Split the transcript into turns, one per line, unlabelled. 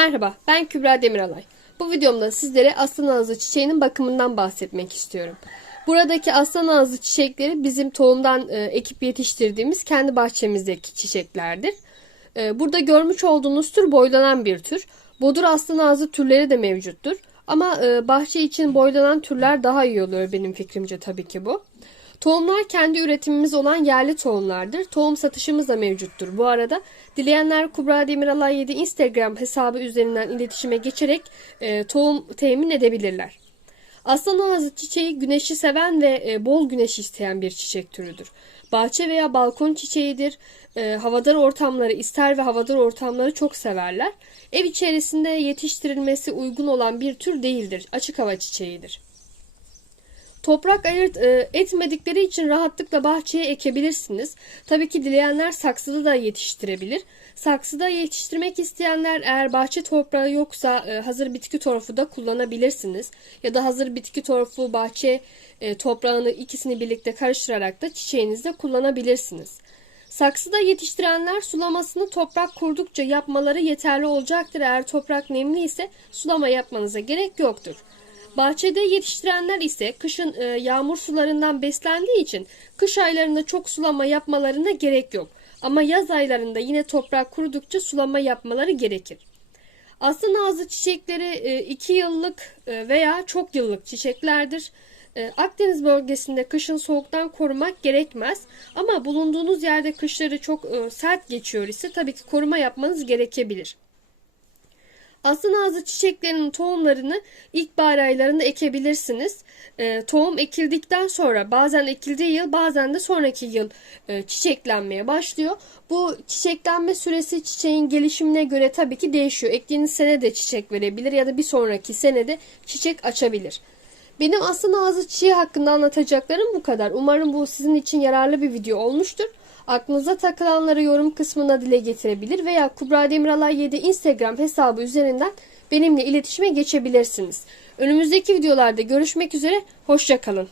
Merhaba, ben Kübra Demiralay. Bu videomda sizlere aslan ağzı çiçeğinin bakımından bahsetmek istiyorum. Buradaki aslan ağzı çiçekleri bizim tohumdan e, ekip yetiştirdiğimiz kendi bahçemizdeki çiçeklerdir. E, burada görmüş olduğunuz tür boylanan bir tür. Bodur aslan ağzı türleri de mevcuttur. Ama e, bahçe için boylanan türler daha iyi oluyor benim fikrimce tabii ki bu. Tohumlar kendi üretimimiz olan yerli tohumlardır. Tohum satışımız da mevcuttur. Bu arada dileyenler Kubra Demiralay 7 Instagram hesabı üzerinden iletişime geçerek e, tohum temin edebilirler. Aslan ağzı çiçeği güneşi seven ve e, bol güneş isteyen bir çiçek türüdür. Bahçe veya balkon çiçeğidir. E, havadar ortamları ister ve havadar ortamları çok severler. Ev içerisinde yetiştirilmesi uygun olan bir tür değildir. Açık hava çiçeğidir. Toprak ayırt e, etmedikleri için rahatlıkla bahçeye ekebilirsiniz. Tabii ki dileyenler saksıda da yetiştirebilir. Saksıda yetiştirmek isteyenler eğer bahçe toprağı yoksa e, hazır bitki torfu da kullanabilirsiniz. Ya da hazır bitki torfu, bahçe e, toprağını ikisini birlikte karıştırarak da çiçeğinizde kullanabilirsiniz. Saksıda yetiştirenler sulamasını toprak kurdukça yapmaları yeterli olacaktır. Eğer toprak nemli ise sulama yapmanıza gerek yoktur. Bahçede yetiştirenler ise kışın e, yağmur sularından beslendiği için kış aylarında çok sulama yapmalarına gerek yok. Ama yaz aylarında yine toprak kurudukça sulama yapmaları gerekir. Aslan ağzı çiçekleri 2 yıllık e, veya çok yıllık çiçeklerdir. E, Akdeniz bölgesinde kışın soğuktan korumak gerekmez. Ama bulunduğunuz yerde kışları çok e, sert geçiyor ise tabii ki koruma yapmanız gerekebilir. Aslan ağzı çiçeklerinin tohumlarını ilkbahar aylarında ekebilirsiniz. E, tohum ekildikten sonra bazen ekildiği yıl bazen de sonraki yıl e, çiçeklenmeye başlıyor. Bu çiçeklenme süresi çiçeğin gelişimine göre tabii ki değişiyor. Ektiğiniz sene de çiçek verebilir ya da bir sonraki senede çiçek açabilir. Benim aslan ağzı çiçeği hakkında anlatacaklarım bu kadar. Umarım bu sizin için yararlı bir video olmuştur. Aklınıza takılanları yorum kısmına dile getirebilir veya Kubra Demiralay 7 Instagram hesabı üzerinden benimle iletişime geçebilirsiniz. Önümüzdeki videolarda görüşmek üzere, hoşçakalın.